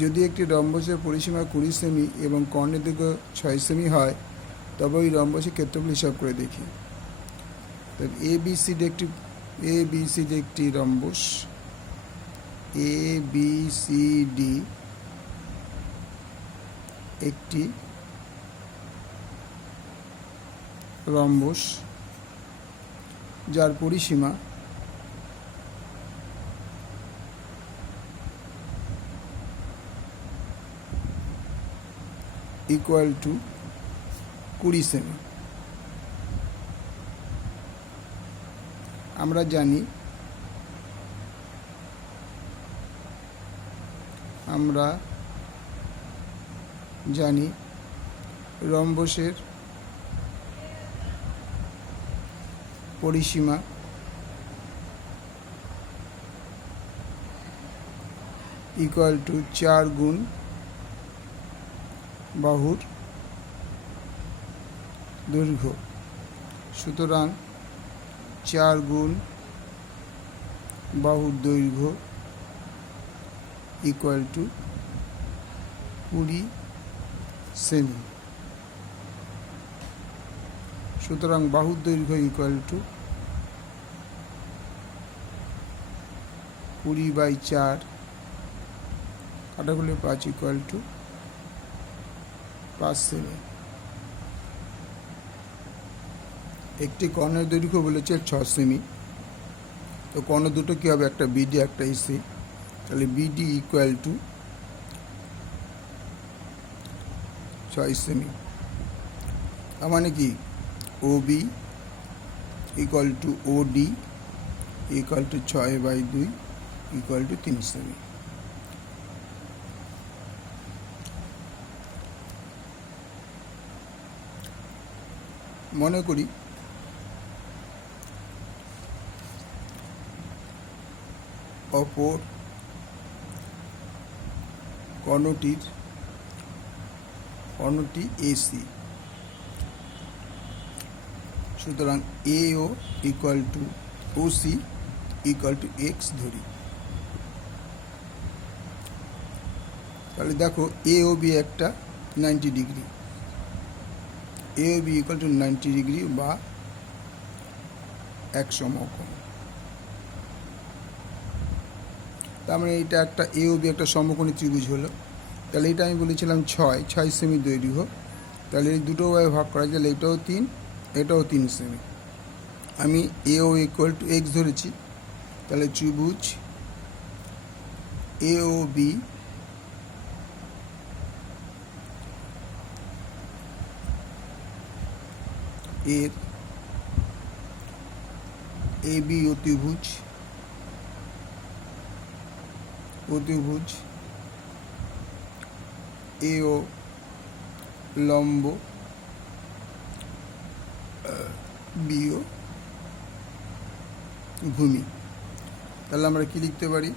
যদি একটি রম্বসের পরিসীমা 20 সেমি এবং কর্ণের দৈর্ঘ্য 6 সেমি হয় তবে ওই রম্বসের ক্ষেত্রফল হিসাব করে দেখি। তাহলে এবিসিডি একটি রম্বস, এবিসিডি একটি রম্বস যার পরিসীমা ইকুয়াল টু 20 সেমি। আমরা জানি রম্বসের পরিসীমা ইকুয়াল টু 4 গুণ বাহুর দৈর্ঘ্য। সুতরাং 4 গুণ বাহুর দৈর্ঘ্য ইকুয়াল টু 20 সেমি। সুতরাং বাহুর দৈর্ঘ্য ইকুয়াল টু 20/4 কাটা করলে 5 ইকুয়াল টু 5 সেমি। একটি কর্ণের দৈর্ঘ্য বলেছে 6 সেমি। তো কর্ণ দুটো কী হবে, একটা বিডি একটা এসি। তাহলে বিডি ইকুয়াল টু 6 সেমি। তার মানে কি OB equal to OD equal to 6/2 equal to 3 সেমি। মনে করি অপর কর্ণটি এসি। সুতরাং AO equal to OC equal to X ধরি। তাহলে দেখো এ ও বি একটা 90 degree, A O B equal to 90 degree বা এক সমকোণ। তার মানে এটা একটা এ ও বি একটা সমকোণী ত্রিভুজ হলো। তাহলে এটা আমি বলেছিলাম 6 সেমি দৈর্ঘ্য। তাহলে এই দুটো ভাবে ভাগ করা যায়, এটাও 3 এটাও 3 সেমি। আমি এ ও ইকুয়াল টু এক্স ধরেছি। তাহলে ত্রিভুজ এ ও বি এর এ বি অতিভুজ এও লম্ব বিও ভূমি। তাহলে আমরা কি লিখতে পারি,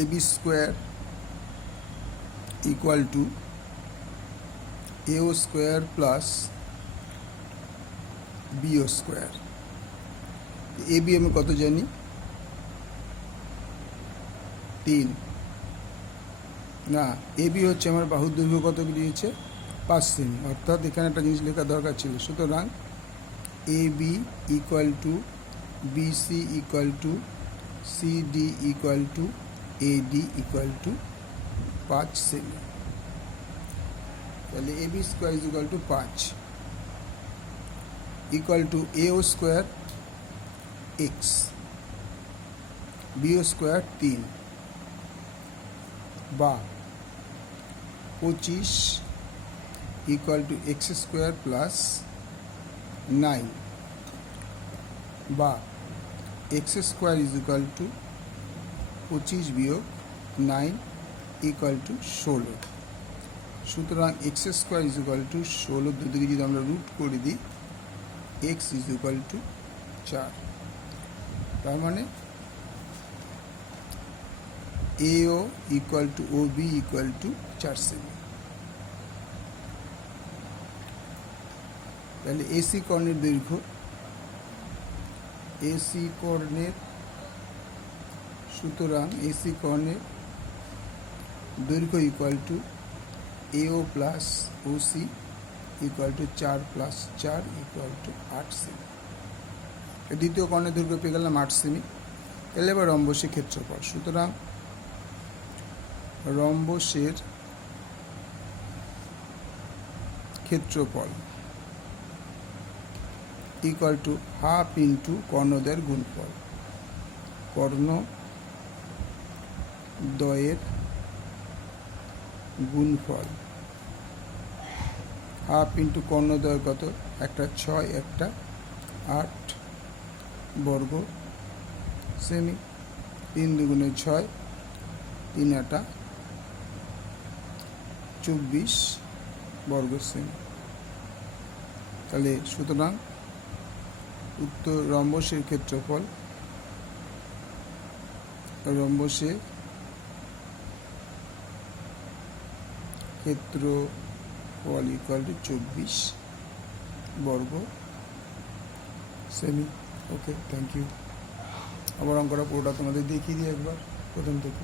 AB square equal to AO square plus bio square. A B আমি কত জানি 3 না, এ বি হচ্ছে আমার বাহুর দৈর্ঘ্য কত দিয়েছে 5 সেমি, অর্থাৎ এখানে একটা জিনিস লেখা দরকার ছিল। সুতরাং A B equal to BC equal to CD equal to AD equal to 5 সেমি। তাহলে A B square is equal to 5 equal to AO square X, BO square 3 বা 25 equal to X square plus 9 বা X square is equal to 25 বিয়োগ 9 equal to 16। সুতরাং X square is equal to 16, দুদিকে যদি আমরা root করে দিই x is equal to 4। তার মানে AO equal to O B equal to 4 সেমি। তাহলে এসি কর্ণের দৈর্ঘ্য, সুতরাং এসি কর্ণের দৈর্ঘ্য equal to AO plus OC equal to 4 plus 4 equal to 8 সেমি। দ্বিতীয় কর্ণের দৈর্ঘ্য পেয়ে গেলাম 8 সেমি। তাহলে এবার রম্বসের ক্ষেত্রফল। সুতরাং রম্বসের ক্ষেত্রফল ইকুয়াল টু হাফ ইন্টু কর্ণদ্বয়ের গুণফল। কর্ণদ্বয়ের গুণফল হাফ ইন্টু কর্ণদ্বয় কত, একটা 6 একটা 8 বর্গ সেমি। 3 দুগুণে 6, 3 আটা 24 বর্গ সেমি। তাহলে সুতরাং উত্তর রম্বসের ক্ষেত্রফল, রম্বসের ক্ষেত্রফল ইকুয়াল টু 24 বর্গ সেমি। Okay, thank you. আবার অঙ্কটা পুরোটা তোমাদের দেখিয়ে দিই একবার প্রথম থেকে।